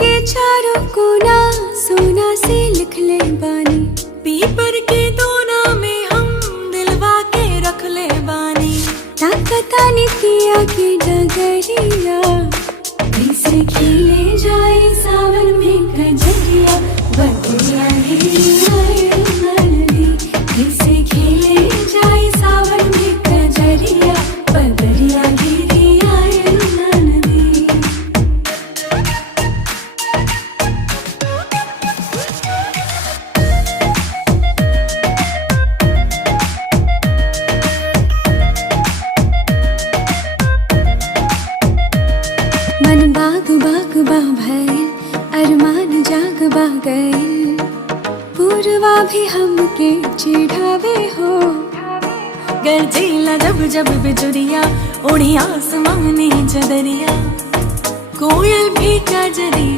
के चारों कोना सोना से लिख ले बानी, पीपर के दोना में हम दिलवा के रख ले बानी। ताकतानी पिया की डगरिया, कैसे खिले जाए सावन में कजरिया, बदरिया कैसे खिले जाए सावन में कजरिया, बदरिया गिरी आए नदी। मन बाग बाग बा भइल, अरमान जाग बा गइल, पूर्वा भी हमके चिढ़ावे हो। गरजेला जब जब बिजुरिया, ओढ़ी आसमानी चदरिया, कोयल भी कजरी